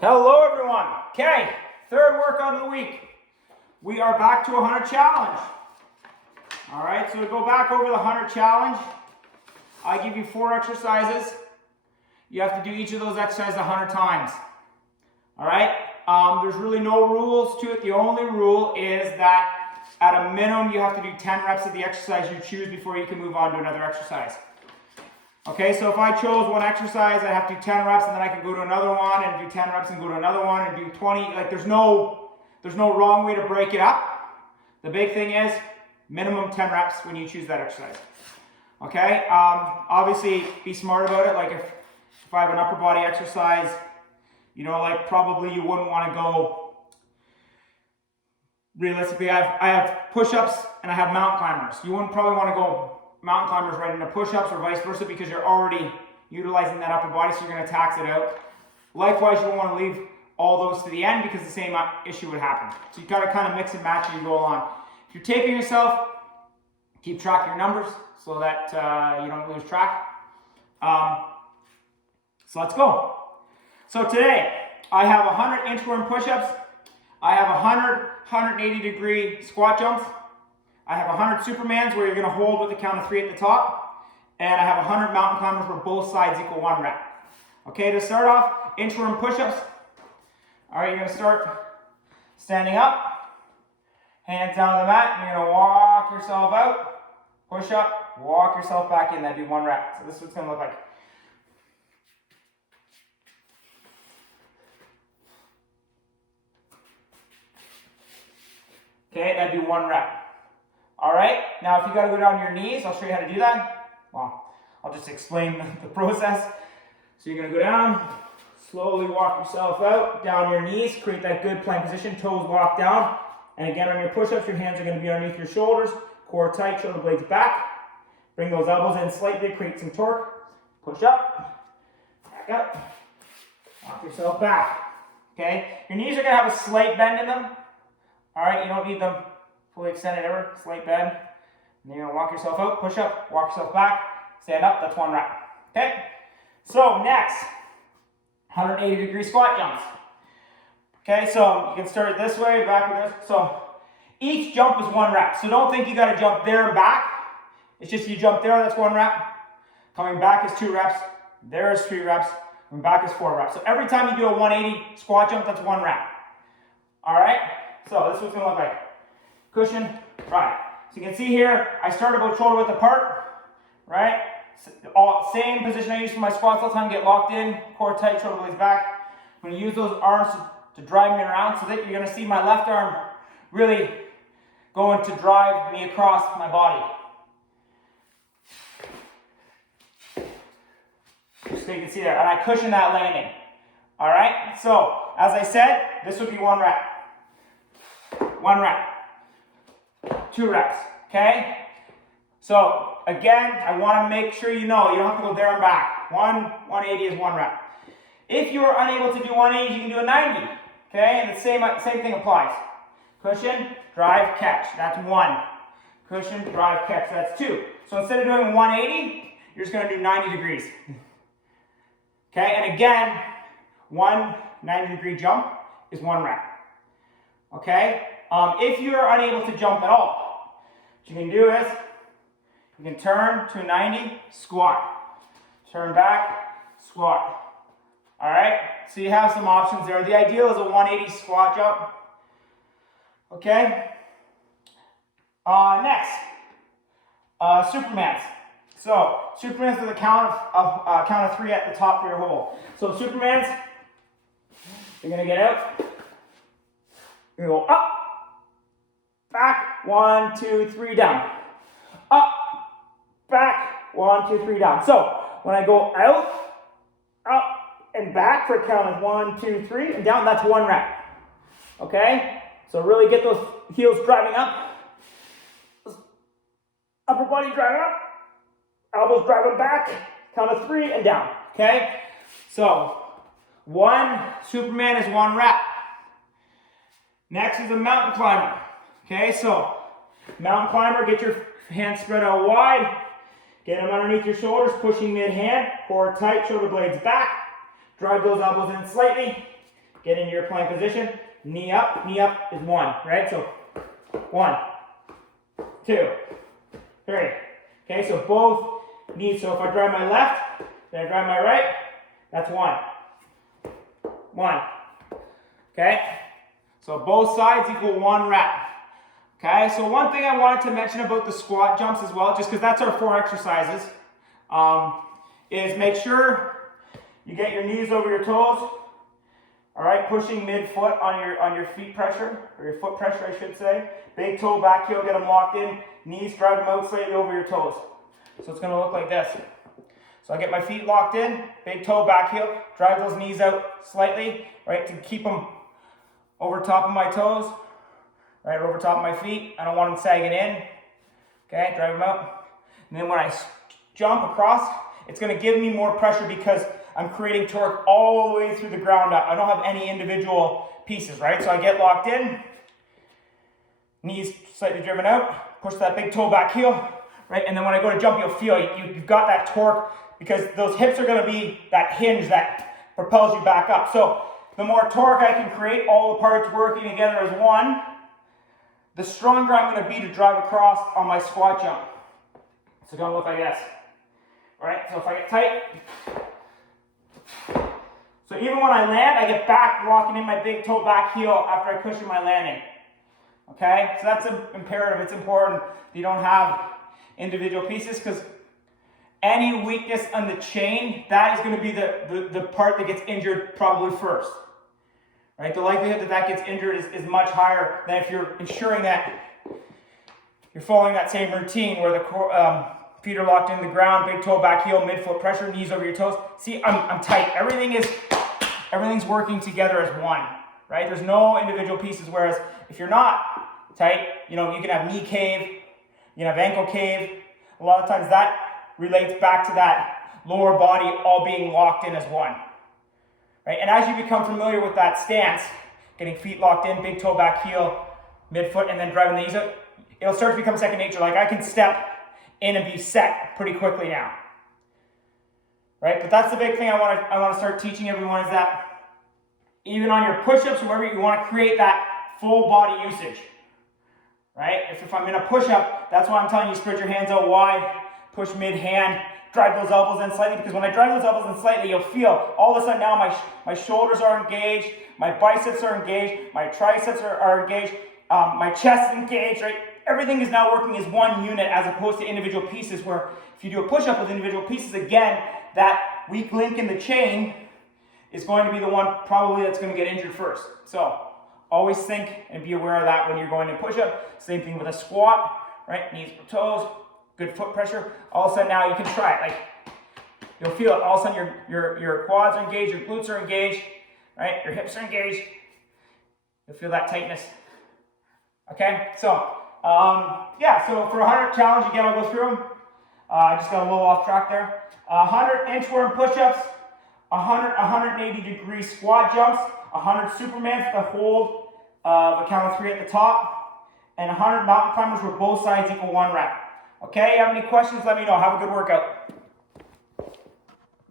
Hello everyone. Okay, third workout of the week. We are back to a 100 challenge. All right, so to go back over the 100 challenge, I give you 4 exercises. You have to do each of those exercises 100 times. All right, there's really no rules to it. The only rule is that at a minimum, you have to do 10 reps of the exercise you choose before you can move on to another exercise. Okay, so if I chose one exercise, I'd have to do 10 reps and then I could go to another one and do 10 reps and go to another one and do 20. Like there's no wrong way to break it up. The big thing is minimum 10 reps when you choose that exercise. Okay, obviously be smart about it. Like if I have an upper body exercise, you know, like probably you wouldn't want to go, realistically, I have push-ups and I have mountain climbers. You wouldn't probably want to go mountain climbers right into push-ups or vice versa because you're already utilizing that upper body, so you're going to tax it out. Likewise, you don't want to leave all those to the end because the same issue would happen. So you got to kind of mix and match as you go along. If you're taping yourself, keep track of your numbers so that you don't lose track. So let's go. So today, I have 100 inchworm push-ups. I have 180 degree squat jumps. I have 100 Supermans where you're going to hold with the count of 3 at the top. And I have 100 mountain climbers where both sides equal 1 rep. Okay, to start off, inchworm push-ups. All right, you're going to start standing up. Hands down to the mat. You're going to walk yourself out. Push up, walk yourself back in. That'd be 1 rep. So this is what it's going to look like. Okay, that'd be 1 rep. All right, now if you gotta go down on your knees, I'll show you how to do that. Well, I'll just explain the process. So you're gonna go down, slowly walk yourself out, down your knees, create that good plank position, toes walk down. And again, on your push-ups, your hands are gonna be underneath your shoulders, core tight, shoulder blades back. Bring those elbows in slightly, create some torque. Push up, back up, walk yourself back. Okay, your knees are gonna have a slight bend in them. All right, you don't need them fully extended ever, slight bend. And then you're gonna walk yourself out, push up, walk yourself back, stand up, that's 1 rep. Okay? So next, 180 degree squat jumps. Okay, so you can start it this way, back with this. So each jump is 1 rep. So don't think you gotta jump there and back. It's just you jump there, that's 1 rep. Coming back is 2 reps. There is 3 reps. Coming back is 4 reps. So every time you do a 180 squat jump, that's 1 rep. All right? So this is what it's gonna look like. Cushion, right. So you can see here, I start about shoulder width apart, right? Same position I use for my squats all the time, get locked in, core tight, shoulder blades back. I'm gonna use those arms to drive me around so that you're gonna see my left arm really going to drive me across my body. So you can see there, and I cushion that landing. All right, so as I said, this would be 1 rep. 1 rep. 2 reps, okay? So again, I want to make sure you know you don't have to go there and back. 180 is 1 rep. If you are unable to do 180, you can do a 90, okay? And the same thing applies. Cushion, drive, catch. That's 1. Cushion, drive, catch. That's 2. So instead of doing 180, you're just going to do 90 degrees. Okay, and again, 1 90 degree jump is 1 rep. Okay? If you are unable to jump at all, what you can do is you can turn to a 90, squat. Turn back, squat. All right? So you have some options there. The ideal is a 180 squat jump. Okay? Next, Supermans. So Supermans with a count of 3 at the top of your hole. So Supermans, you're gonna get out. You're gonna go up. Back, 1, 2, 3, down. Up, back, 1, 2, 3, down. So when I go out, up, and back for a count of 1, 2, 3, and down, that's 1 rep. Okay? So really get those heels driving up. Upper body driving up. Elbows driving back. Count of 3 and down. Okay? So 1 Superman is 1 rep. Next is a mountain climber. Okay, so mountain climber, get your hands spread out wide, get them underneath your shoulders, pushing mid-hand, core tight, shoulder blades back, drive those elbows in slightly, get into your plank position, knee up is 1, right? So 1, 2, 3. Okay, so both knees. So if I drive my left, then I drive my right, that's 1. 1. Okay, so both sides equal 1 rep. Okay, so one thing I wanted to mention about the squat jumps as well, just because that's our 4 exercises, is make sure you get your knees over your toes. All right, pushing mid-foot on your feet pressure, or your foot pressure, I should say. Big toe, back heel, get them locked in. Knees, drive them out slightly over your toes. So it's going to look like this. So I get my feet locked in, big toe, back heel, drive those knees out slightly, right, to keep them over top of my toes, right, over top of my feet. I don't want them sagging in. Okay, drive them out. And then when I jump across, it's going to give me more pressure because I'm creating torque all the way through the ground up. I don't have any individual pieces, right? So I get locked in, knees slightly driven out, push that big toe, back heel, right? And then when I go to jump, you'll feel you've got that torque because those hips are going to be that hinge that propels you back up. So the more torque I can create, all the parts working together as one, the stronger I'm going to be to drive across on my squat jump. So it's going to look like this. All right, so if I get tight, so even when I land, I get back locking in my big toe, back heel after I cushion my landing. Okay, so that's imperative. It's important that you don't have individual pieces because any weakness on the chain, that is going to be the part that gets injured probably first. Right? The likelihood that that gets injured is much higher than if you're ensuring that you're following that same routine where the feet are locked in the ground, big toe, back heel, mid-foot pressure, knees over your toes. See, I'm tight. Everything's working together as one, right? There's no individual pieces, whereas if you're not tight, you can have knee cave, you can have ankle cave. A lot of times that relates back to that lower body all being locked in as one, right? And as you become familiar with that stance, getting feet locked in, big toe, back heel, mid-foot, and then driving the knees out, it'll start to become second nature. Like I can step in and be set pretty quickly now, right? But that's the big thing I want to start teaching everyone is that even on your push-ups, wherever you want to create that full body usage, right? If I'm in a push-up, that's why I'm telling you spread your hands out wide, push mid-hand, drive those elbows in slightly, because when I drive those elbows in slightly, you'll feel all of a sudden now my shoulders are engaged, my biceps are engaged, my triceps are engaged, my chest is engaged, right? Everything is now working as one unit as opposed to individual pieces, where if you do a push-up with individual pieces, again, that weak link in the chain is going to be the one probably that's going to get injured first. So always think and be aware of that when you're going to push-up. Same thing with a squat, right? Knees per toes, good foot pressure. All of a sudden now you can try it. Like you'll feel it. All of a sudden your quads are engaged, your glutes are engaged, right? Your hips are engaged. You'll feel that tightness. Okay, so so for 100 challenge, again, I'll go through them. I just got a little off track there. 100 inchworm push-ups, 180 degree squat jumps, 100 Supermans with a hold of a count of 3 at the top, and 100 mountain climbers where both sides equal 1 rep. Okay, you have any questions, let me know. Have a good workout.